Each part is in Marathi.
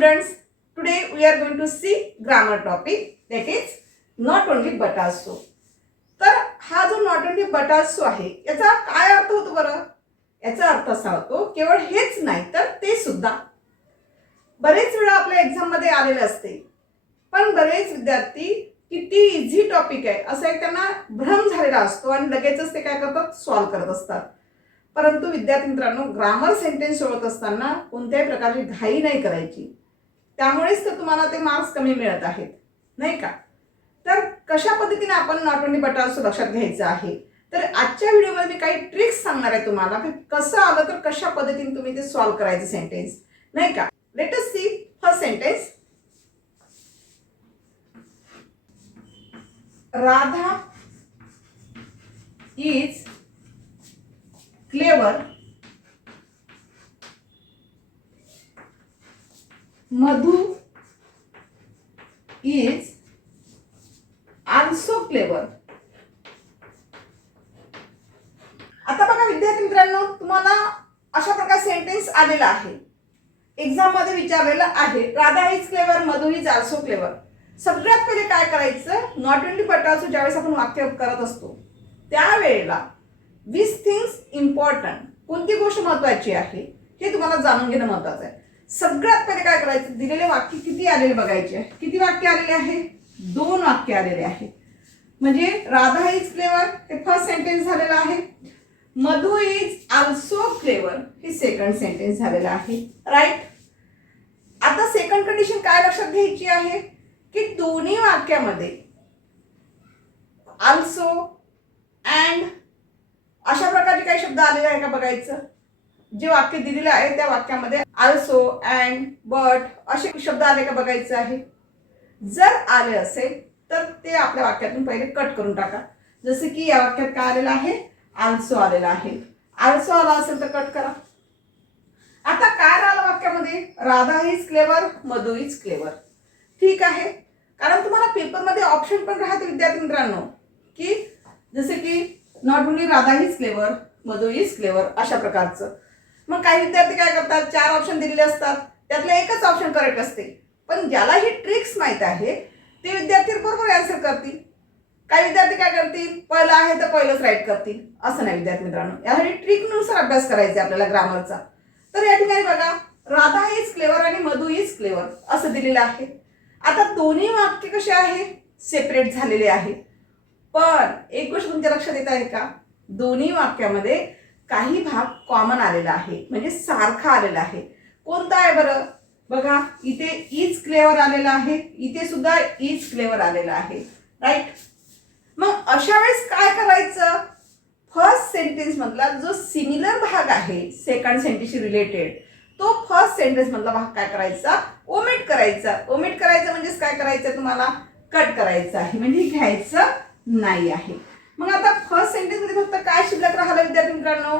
students, today we are going to see grammar topic, that is not only but also. तर हा जो नॉट ओनली बट also आहे याचा काय अर्थ होतो बरं? याचा अर्थ असा होतो केवळ हेच नाही तर ते सुद्धा. बरेच वेळा आपल्या एक्झाम मध्ये आलेले असते, पण बरेच विद्यार्थी किती इझी टॉपिक आहे असं एक त्यांना भ्रम झालेला असतो आणि लगेचच ते काय करतात, सॉल्व्ह करत असतात. परंतु विद्यार्थी मित्रांनो, ग्रामर सेंटेन्स सोडवत असताना कोणत्याही प्रकारची घाई नाही करायची. त्यामुळेच तर तुम्हाला ते मार्क्स कमी मिळत आहेत, नाही का? तर कशा पद्धतीने आपण नॉट ओनली बट ऑल्सो लक्षात घ्यायचं आहे. तर आजच्या व्हिडिओमध्ये मी काही ट्रिक्स सांगणार आहे तुम्हाला की कसं आलं तर कशा पद्धतीने तुम्ही ते सॉल्व्ह करायचं सेंटेन्स, नाही का? Let us see first sentence. Radha is clever, Madhu is also clever. आता बघा विद्यार्थी मित्रांनो, तुम्हाला अशा प्रकार सेंटेन्स आलेला आहे, एक्झाम मध्ये विचारलेला आहे. Radha is clever, Madhu is also clever. सगळ्यात पहिले काय करायचं, नॉट ओनली बट ऑल्सो ज्यावेळेस आपण वाक्य करत असतो त्यावेळेला विच थिंग्स इम्पॉर्टंट, कोणती गोष्ट महत्वाची आहे हे तुम्हाला जाणून घेणं महत्वाचं आहे. सगळ्यात पहिले काय करायचं, दिलेले वाक्य किती आलेले बघायचे आहे. किती वाक्य आलेले आहे? 2 वाक्य आलेले आहे. म्हणजे राधा इज क्लेवर हे फर्स्ट सेंटेन्स झालेलं आहे, मधु इज आल्सो क्लेवर हे सेकंड सेंटेन्स झालेलं आहे, राईट. आता सेकंड कंडिशन काय लक्षात घ्यायची आहे की दोन्ही वाक्यामध्ये आल्सो अँड अशा प्रकारचे काही शब्द आलेले आहे का बघायचं. जे वाक्य दिलेलं आहे त्या वाक्यामध्ये आल्सो अँड बट असे शब्द आले का बघायचं आहे. जर आले असेल तर ते आपल्या वाक्यातून पहिले कट करून टाका. जसे की या वाक्यात काय आलेलं आहे, आल्सो आलेला आहे. आल्सो आला असेल तर कट करा. आता काय राहिलं वाक्यामध्ये, Radha is clever, Madhu is clever. ठीक आहे, कारण तुम्हाला पेपरमध्ये ऑप्शन पण राहते विद्यार्थी मित्रांनो की जसे की not only Radha is clever, Madhu is clever अशा प्रकारचं. मग काही विद्यार्थी काय करतात, 4 ऑप्शन दिलेले असतात, त्यातलं एकच ऑप्शन करेक्ट असते. पण ज्याला ही ट्रिक्स माहित आहे ते विद्यार्थी बरोबर आन्सर करतील. काही विद्यार्थी काय करतील, पहिलं आहे तर पहिलंच राईट करतील. असं नाही विद्यार्थी मित्रांनो, यासाठी ट्रिकनुसार अभ्यास करायचा आपल्याला ग्रामरचा. तर या ठिकाणी बघा, राधा इज क्लेवर आणि मधु इज क्लेवर असं दिलेलं आहे. आता दोन्ही वाक्य कसे आहे, सेपरेट झालेले आहे. पण एक गोष्ट तुमच्या लक्षात येत आहे का, दोन्ही वाक्यामध्ये काही भाग कॉमन आलेला आहे, म्हणजे सारखा आलेला आहे. कोणता आहे बरं? बघा, इथे इज क्लेवर आलेला आहे, इथे सुद्धा इज क्लेवर आलेला आहे, राईट. मग अशा वेळेस काय करायचं, फर्स्ट सेंटेन्स मधला जो सिमिलर भाग आहे सेकंड सेंटेन्सशी रिलेटेड, तो फर्स्ट सेंटेन्स मधला भाग काय करायचा, ओमिट करायचा. ओमिट करायचं म्हणजेच काय करायचं, तुम्हाला कट करायचं आहे, म्हणजे घ्यायचं नाही आहे. मग आता फर्स्ट सेंटेन्स मध्ये फक्त काय शिल्लक राहिलं विद्यार्थी मित्रांनो,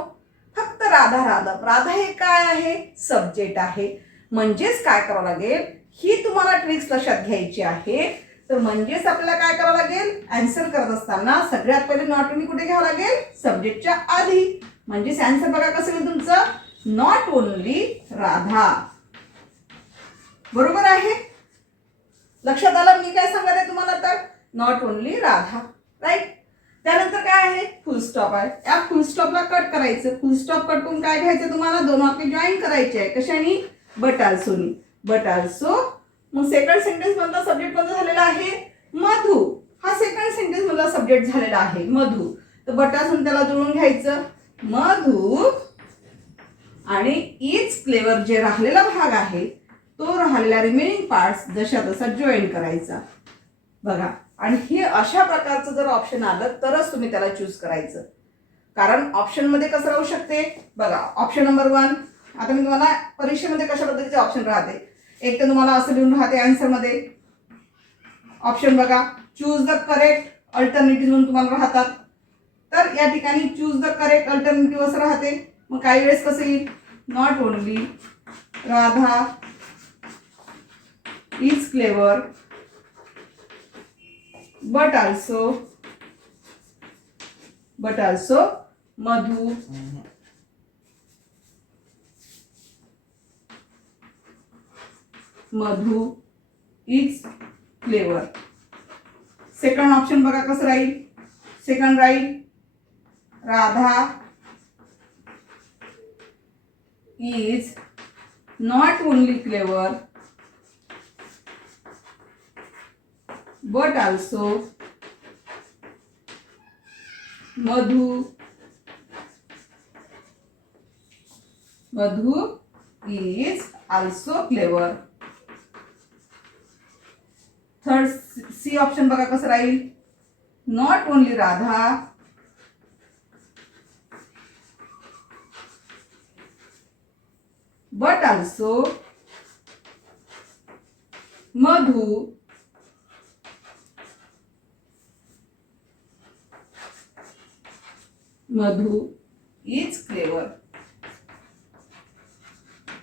फक्त राधा. राधा राधा हे काय आहे, सब्जेक्ट आहे. म्हणजेच काय करावं लागेल, ही तुम्हाला ट्रिक्स लक्षात घ्यायची आहे. तर म्हणजेच आपल्याला काय करावं लागेल, आन्सर करत असताना सगळ्यात पहिले नॉट ओनली कुठे घ्यावं लागेल, सब्जेक्टच्या आधी. म्हणजेच आन्सर बघा कसं होईल तुमचं, नॉट ओनली राधा. बरोबर आहे, लक्षात आलं मी काय सांगत आहे तुम्हाला, तर नॉट ओनली राधा, राईट. त्यानंतर काय आहे, फुल स्टॉप आहे. या फुल स्टॉपला कट करायचं. फुल स्टॉप कट करून काय घ्यायचं, तुम्हाला 2 वाक्य जॉईन करायचे आहे. कशाने, बट आल्सोनी. But also. मग सेकंड सेंटेन्स मधला सब्जेक्ट कोणता झालेला आहे, मधु. हा सेकंड सेंटेन्स मधला सब्जेक्ट झालेला आहे मधु. तर बट आल्सो त्याला जुळून घ्यायचं, मधु आणि इज क्लेवर जे राहिलेला भाग आहे तो राहिलेला रिमेनिंग पार्ट्स जशा तसा जॉईन करायचा. बघा, आणि हे अशा प्रकारचं जर ऑप्शन आलं तरच तुम्ही त्याला चूज करायचं. कारण ऑप्शन मध्ये कसं राहू शकते बघा, ऑप्शन नंबर 1. आता मी तुम्हाला परीक्षेमध्ये कशा पद्धतीचे ऑप्शन राहते, एक तर तुम्हाला असं लिहून राहते आन्सर मध्ये ऑप्शन बघा, चूज द करेक्ट अल्टरनेटिव्ह म्हणून तुम्हाला राहतात. तर या ठिकाणी चूज द करेक्ट अल्टरनेटिव्ह असं राहते. मग काही वेळेस कसं येईल, not only Radha is clever but also Madhu Madhu is clever. Second option बघा कसं राहील. सेकंड राहील Radha is not only clever but also Madhu is also clever. Third C option बघा कसं राहील. Not only Radha but also Madhu is clever.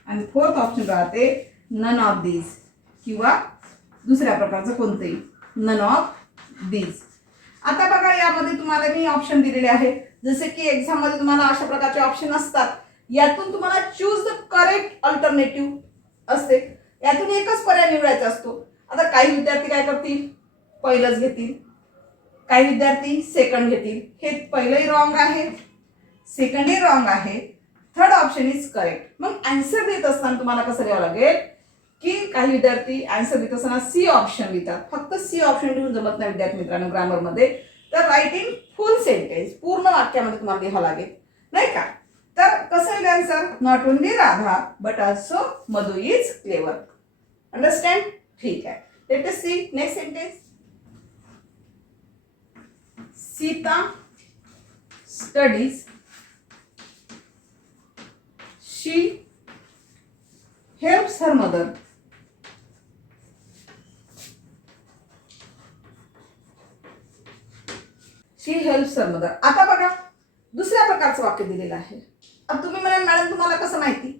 आणि फोर्थ ऑप्शन राहते नन ऑफ दीज किंवा दुसऱ्या प्रकारचं कोणतंही. None of these. आता बघा यामध्ये तुम्हाला मी ऑप्शन दिलेले आहे. जसे की एक्झाम मध्ये तुम्हाला अशा प्रकारचे ऑप्शन असतात. यातून तुम्हाला चूज द करेक्ट अल्टरनेटिव्ह असते. यातून एकच पर्याय निवडायचा असतो. आता काही विद्यार्थी काय करतील, पहिलंच घेतील. काही विद्यार्थी सेकंड घेतील. हे पहिलंही रॉंग आहे, सेकंडही रॉंग आहे, थर्ड ऑप्शन इज करेक्ट. मग आन्सर देत असताना तुम्हाला कसं लिहावं लागेल की काही विद्यार्थी आन्सर देत असताना सी ऑप्शन लिहितात. फक्त सी ऑप्शन लिहून जमत नाही विद्यार्थी मित्रांनो ग्रामरमध्ये. तर राईट इन फुल सेंटेन्स, पूर्ण वाक्यामध्ये तुम्हाला लिहावं लागेल नाही का. तर कसं येईल answer. Not only Radha but also Madhu is clever. Understand. ठीक आहे. Let us see next sentence. Sita studies. She helps her mother. She helps her mother. आता बघा दुसऱ्या प्रकारचं वाक्य दिलेलं आहे. अब तुम्ही म्हणाल मॅडम तुम्हाला कसं माहिती.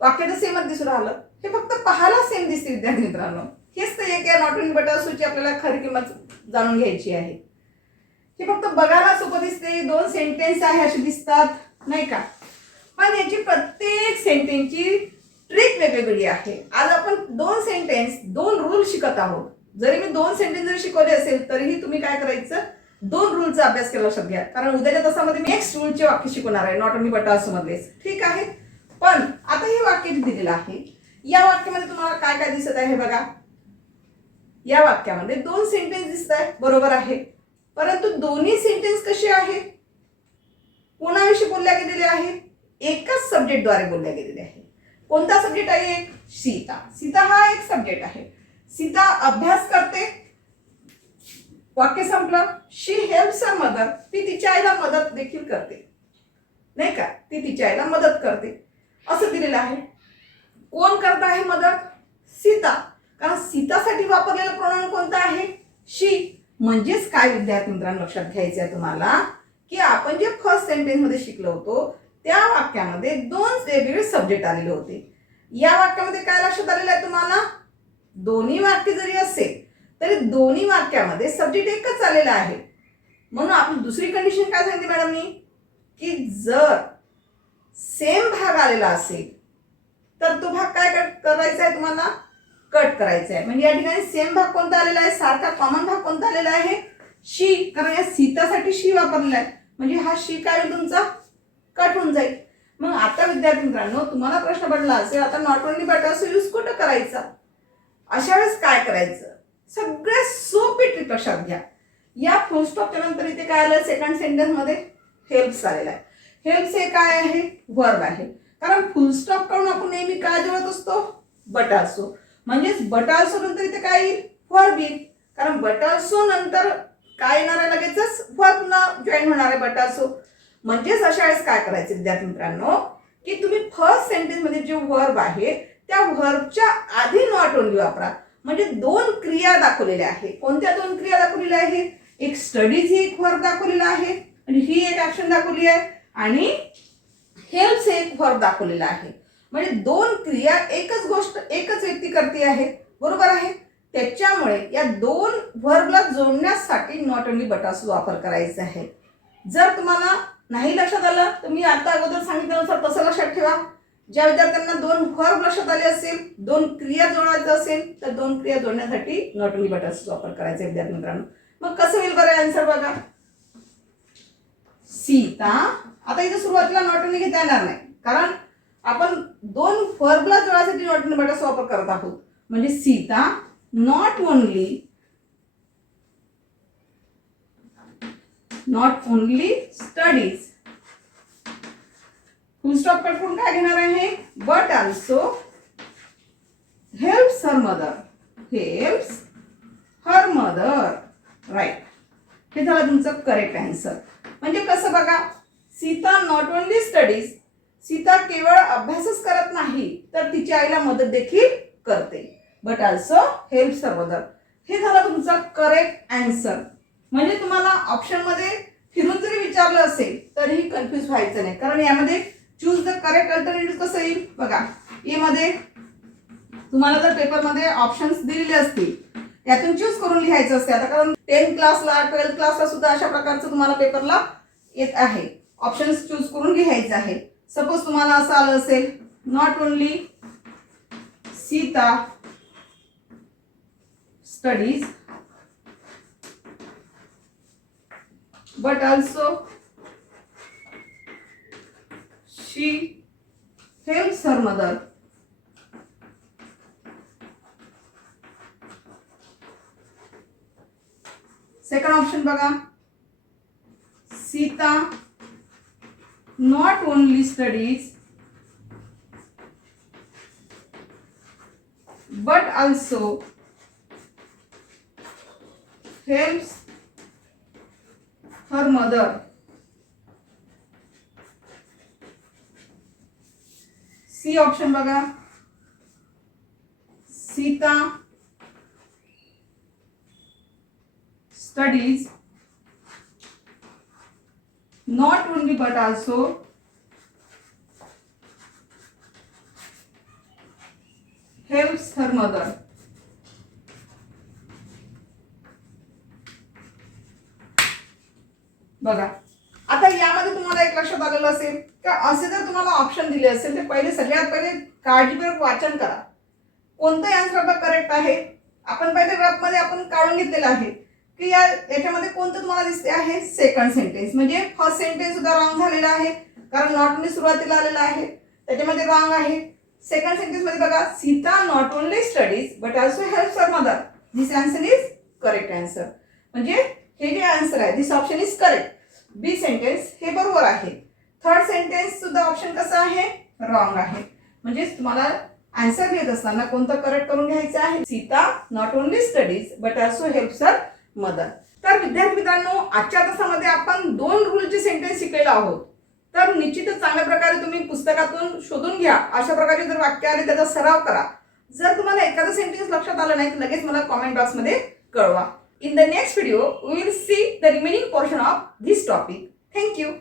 वाक्य तर सेमच दिसू राहिलं. हे फक्त पाहायला सेम दिसते विद्यार्थी मित्रांनो. हेच तर एक नॉट ओनली बट ऑल्सोची आपल्याला खरी किंमत जाणून घ्यायची आहे. हे फक्त बघायला सोपं दिसते. दोन सेंटेन्स आहे असे दिसतात नाही का. पण याची प्रत्येक सेंटेन्सची ट्रिक वेगवेगळी आहे. आज आपण दोन सेंटेन्स दोन रूल शिकत आहोत. जरी मी दोन सेंटेन्स जरी शिकवले असेल तरीही तुम्ही काय करायचं, दोन रूलचा अभ्यास केला लक्षात घ्या. कारण उद्याच्या तासामध्ये मी नेक्स्ट रूलचे वाक्य शिकवणार आहे नॉट ओनली बट ऑल्सो मधलेच. ठीक आहे. पण आता हे वाक्य दिलेलं आहे. या वाक्यामध्ये तुम्हाला काय काय दिसत आहे बघा. या वाक्यामध्ये दोन सेंटेन्स दिसत आहे. बरोबर आहे. परंतु दोन्ही सेंटेन्स कसे आहे, कोणाविषयी बोलल्या गेलेले आहे, एकच सब्जेक्टद्वारे बोलल्या गेलेले आहे. कोणता सब्जेक्ट आहे. सीता. सीता हा एक सब्जेक्ट आहे. सीता अभ्यास करते. वाक्य संपलं. शी हेल्प्स हर मदर. ती तिच्या आईला मदत देखील करते नाही का. ती तिच्या आईला मदत करते असं दिलेलं आहे. कोण करत आहे मदत. सीता. कारण सीतासाठी वापरलेला प्रोनाउन कोणता आहे. शी. म्हणजेच काय विद्यार्थी मित्रांनो लक्षात घ्यायचं आहे तुम्हाला की आपण जे फर्स्ट सेंटेन्स मध्ये शिकलो होतो त्या वाक्यामध्ये दोन वेगवेगळे सब्जेक्ट आलेले होते. या वाक्यामध्ये काय लक्षात आलेलं आहे तुम्हाला. दोन्ही वाक्य जरी असेल तरी दोन्ही वाक्यामध्ये सब्जेक्ट एकच आलेला आहे. म्हणून आपण दुसरी कंडिशन काय सांगितली मॅडमनी की जर सेम भाग आलेला असेल तर तो भाग काय करायचा आहे तुम्हाला, कट करायचा आहे. म्हणजे या ठिकाणी सेम भाग कोणता आलेला आहे, सारखा कॉमन भाग कोणता आलेला आहे, शी. कारण या सीतासाठी शी वापरलेला आहे म्हणजे हा शी काय होईल तुमचा, कट होऊन जाईल. मग आता विद्यार्थी मित्रांनो तुम्हाला प्रश्न पडला असेल आता not only but also use कुठं करायचा. अशा वेळेस काय करायचं, सगळ्यात सोपी ट्रिक लक्षात घ्या. या फुल स्टॉपच्या नंतर इथे काय आलं, सेकंड सेंटेन्स मध्ये हेल्प्स आलेला आहे. हेल्प्स हे काय आहे, वर्ब आहे. कारण फुल स्टॉप करून आपण नेहमी काय जोडत असतो, बट ऑल्सो. म्हणजेच बट ऑल्सो नंतर इथे काय येईल, वर्ब येईल. कारण बट ऑल्सो नंतर काय येणार आहे, लगेचच वर्ब न जॉईन होणार आहे बट ऑल्सो. म्हणजेच अशा वेळेस काय करायचं विद्यार्थी मित्रांनो की तुम्ही फर्स्ट सेंटेन्स मध्ये जे वर्ब आहे त्या वर्बच्या आधी नॉट ओनली वापरा. म्हणजे दोन क्रिया दाखवलेल्या आहे. कोणत्या दोन क्रिया दाखवलेल्या आहे, एक स्टडीज ही एक वर्ब दाखवलेला आहे आणि ही एक ऍक्शन दाखवली आहे आणि हेल्प्स हे एक वर्ब दाखवलेला आहे. म्हणजे दोन क्रिया एकच गोष्ट एकच व्यक्ती करते आहे, बरोबर आहे. त्याच्यामुळे या दोन वर्बला जोडण्यासाठी नॉट ओनली बट ऑल्सो वापर करायचा आहे. जर तुम्हाला नाही लक्षात आलं तर मी आता अगोदर सांगितल्यानुसार तसं लक्षात ठेवा. ज्या विद्यार्थ्यांना 2 व्हर्ब लक्षात आले असेल, 2 क्रिया जोडायचं असेल तर 2 क्रिया जोडण्यासाठी नॉट ओन्ली बट आल्सो वापर करायचा विद्यार्थी मित्रांनो. मग कसं होईल बरं आन्सर बघा. सीता, आता इथे सुरुवातीला नॉट ओन्ली घेता येणार नाही कारण आपण 2 व्हर्बला जोडण्यासाठी नॉट ओन्ली बट आल्सो वापर करत आहोत. म्हणजे Sita not only studies, full stop कटकून काय घेणार आहे, but also helps her mother. Right, हे झालं तुमचं करेक्ट आन्सर. म्हणजे कसं बघा, Sita not only studies, Sita केवळ अभ्यासच करत नाही तर तिच्या आईला मदत देखील करते, but also helps her mother. हे झालं तुमचं करेक्ट आन्सर. म्हणजे तुम्हाला ऑप्शन मध्ये फिरून जरी विचारलं असेल तरीही कन्फ्युज व्हायचं नाही कारण यामध्ये चूज द करेक्ट अल्टरनेटिव्ह कसं येईल बघा. ए मध्ये तुम्हाला जर पेपरमध्ये ऑप्शन्स दिलेले असतील त्यातून चूज करून लिहायचं असते. आता कारण 10th क्लासला 12th क्लासला सुद्धा अशा प्रकारचं तुम्हाला पेपरला येत आहे, ऑप्शन्स चूज करून लिहायचं आहे. सपोज तुम्हाला असं आलं असेल, not only Sita studies but also she helps her mother. Second option बघा, Sita not only studies but also helps her mother. C option बघा, Sita studies not only but also helps her mother. बघा, आता यामध्ये तुम्हाला एक लक्षात आलेलं असेल का असे जर तुम्हाला ऑप्शन दिले असेल तर पहिले सगळ्यात पहिले काळजीपूर्वक वाचन करा. कोणतं आन्सर आता करेक्ट आहे. आपण पहिले ग्राफमध्ये आपण काढून घेतलेलं आहे की याच्यामध्ये कोणतं तुम्हाला दिसते आहे, सेकंड सेंटेन्स. म्हणजे फर्स्ट सेंटेन्स सुद्धा रॉंग झालेला आहे कारण नॉट ओनली सुरुवातीला आलेला आहे, त्याच्यामध्ये रॉंग आहे. सेकंड सेंटेन्स मध्ये बघा, Sita not only studies but also helps her mother. This answer is correct answer. म्हणजे हे जे आन्सर आहे this option is correct. B sentence हे बरोबर आहे. थर्ड सेंटेन्स सुद्धा ऑप्शन कसं आहे, रॉंग आहे. म्हणजे तुम्हाला आन्सर लिहित असताना कोणतं करेक्ट करून घ्यायचं आहे, Sita not only studies but also helps her mother. तर विद्यार्थी मित्रांनो, आजच्या तासामध्ये आपण 2 रूलचे सेंटेन्स शिकलेलो आहोत. तर निश्चितच चांगल्या प्रकारे तुम्ही पुस्तकातून शोधून घ्या. अशा प्रकारे जर वाक्य आले त्याचा सराव करा. जर तुम्हाला एखादं सेंटेन्स लक्षात आलं नाही तर लगेच मला कॉमेंट बॉक्समध्ये कळवा. In the next video, we will see the remaining portion of this topic. Thank you.